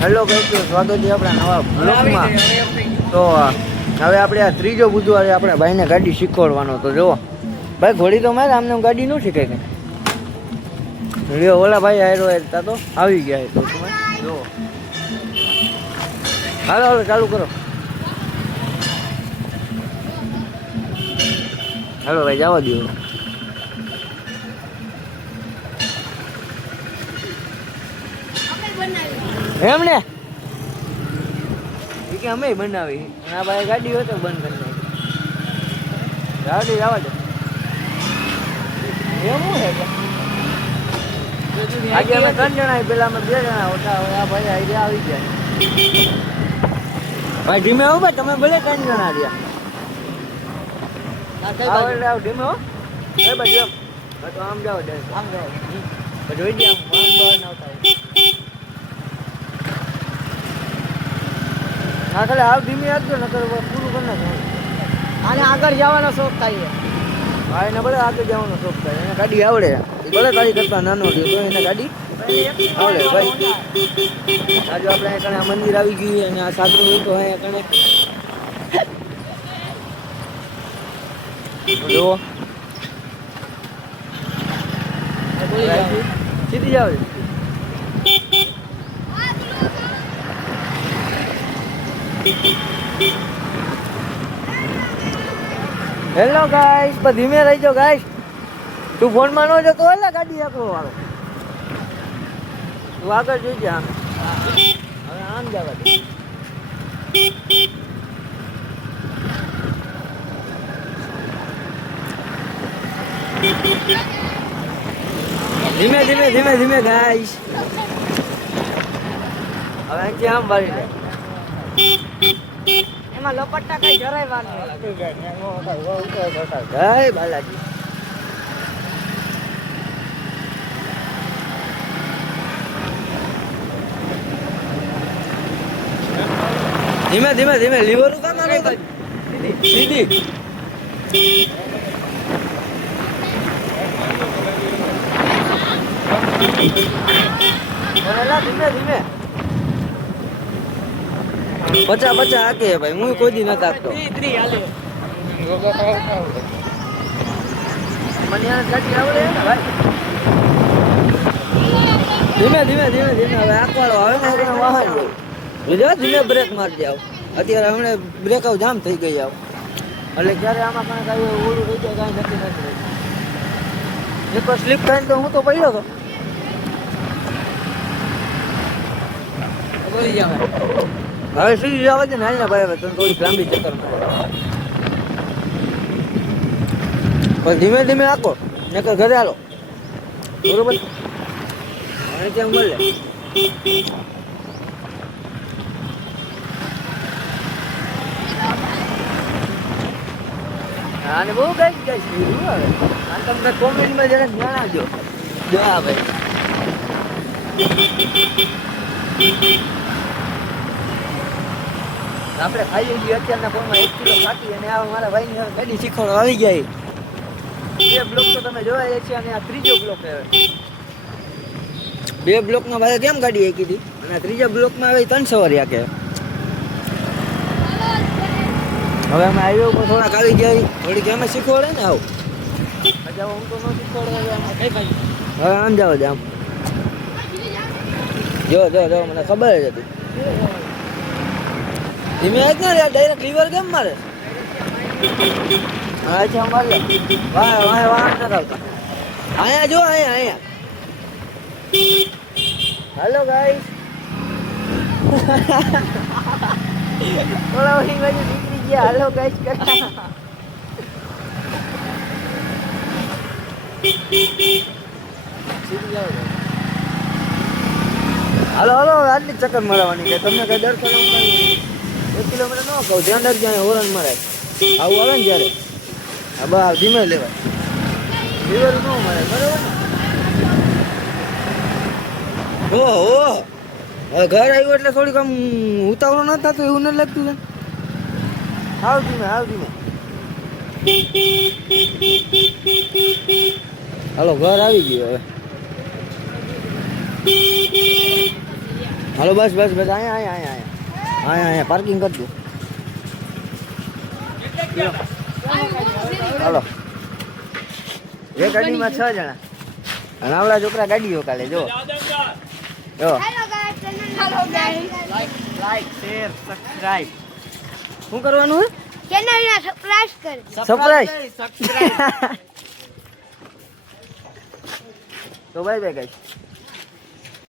Hello ભાઈ સ્વાગત છે આપણા નવા બ્લોગમાં તો હવે આપણે આ ત્રીજો બુધવારે આપણે ભાઈને ગાડી શીખવાડવાનો તો જુઓ. ભાઈ ઘોડી તો મારે આમને આમ ગાડી ન શીખે કે? લ્યો ઓલા ભાઈ આયરો તા તો આવી ગયા તો તમે જુઓ. હાલો હાલો ચાલુ કરો. હાલો ભાઈ જવા દો એમ ને? ઈ કે અમે બનાવી. આ ભાઈ ગાડી હોય તો બંધ કરી નાખી. ગાડી આવા દે. એવું કે? આજે અમે ત્રણ જણા પેલા અમે બે જણા હતા હવે આ ભાઈ આજે આવી ગયા. ભાઈ ધીમે હો ભાઈ તમે ભલે ત્રણ જણા રહ્યા. આવો એટલે આવો ધીમે હો. એ બાજુ એમ આમ જાઓ. આમ જાઓ. જોઈ ગયા આમ આવતા હોય. હા ખાલી હાવ ધીમે આપજો નકર પૂરું કરી નાખો આને આગળ જવાનો શોખ થાય છે. ભાઈ એને ભલે આગળ જવાનો શોખ થાય. એને ગાડી આવડે. બધા ભલે ગાડી કરતા નાનો રહ્યો તો એને ગાડી આવડે ભાઈ. આ જો આપણે અહીંયા કણે મંદિર આવી ગયું અને આ સાગરું હોય તો અહીંયા કણે. જુઓ. સીધી જાવ હેલો ગાઈસ પણ ધીમે રહીજો ગાઈસ તું ફોનમાં ન જતો હોય ને ગાડી એકલો વાળો. તું આગળ જોઈજે આમ. હવે આમ જવા દે. ધીમે ધીમે ધીમે ધીમે ગાઈસ હવે અહીંથી આમ વાળી લે. એમાં લપટ્ટા કઈ જરાય નહીં જય બાલાજી. ધીમે ધીમે ધીમે લીવર કામ આવે સીધી. ધીમે ધીમે. પચા પચા હાકે ભાઈ હું કોઈ દી આવડે ભાઈ. ધીમે ધીમે ધીમે ધીમે હવે આકવાળો આવે ને વાહન. લીધો ધીમે બ્રેક મારી જાવ અત્યારે હમણે બ્રેક આવ જામ થઈ ગઈ આવ. એટલે ક્યારે આમાં પણ કાંઈ ઓળું થઈ જાય કાંઈ નથી નથી એક સ્લીપ થાય તો હું તો પડ્યો હતો બોલી જાવ હવે સીધી જવા દે ને હાલ ભાઈ, હવે તને થોડી લાંબી ચક્કર પણ ધીમે ધીમે આખો, નકર ઘરે હાલો. બરોબર અને ત્યાં મળે. આને બહુ કઈ કઈ હવે તમને કોમેન્ટમાં જરાક જણાવજો. જવા આપણે ખાઈ લઈએ અત્યારના ફોનમાં એક કિલો કાઢી અને આ મારા ભાઈની ગાડી શીખવાડવા આવી જાય. બે બ્લોક તો તમે જોયા છે અને આ ત્રીજો બ્લોક આવે બે બ્લોકમાં ભાઈ કેમ ગાડી એકી હતી? અને ત્રીજા બ્લોકમાં આવી ત્રણ સવારી આકે હવે અમે આવ્યો ઉપર થોડાક આવી ગયા થોડીક અમે શીખવાડે ને આવું. પછી હું તો ન શીખવાડે હવે આમ જાવ આમ. જો જો જો મને ખબર જ હતી. ધીમે જ ને યાર ડાયરેક્ટ લીવર કેમ મારે? હા છે અમારે. વાહ વાહ વાહ ન આવતા. અહીંયા જો, અહીંયા અહીંયા. હેલો ગાઈસ થોડા ઓલી બાજુ નીકળી ગયા. હેલો ગાઈસ કરતા હાલો હાલો આટલી ચક્કર મારવાની કે તમને કઈ ડર કરો એક કિલોમીટર ન ધ્યાન રાખજો, અહીંયા હોરન મરાય આવું આવે ને જ્યારે? આ બહાર ધીમે લેવાય. લીવર ન મરાય બરાબર ને? ઓહો હવે ઘર આવ્યું એટલે થોડીક આમ ઉતાવળો ન થતું, એવું નથી લાગતું આવ ધીમે આવ ધીમે. હાલો, ઘર આવી ગયું હવે. હાલો, બસ બસ બસ અહીંયા અહીંયા અહીંયા. અહીંયા અહીંયા પાર્કિંગ કરજો. હાલો. એક ગાડીમાં છ જણા. અને આવડા છોકરા ગાડીઓ કાલે જો. જો. લાઈક શેર સબસ્ક્રાઇબ શું કરવાનું સરપ્રાઈઝ તો બાય બાય ગાઈસ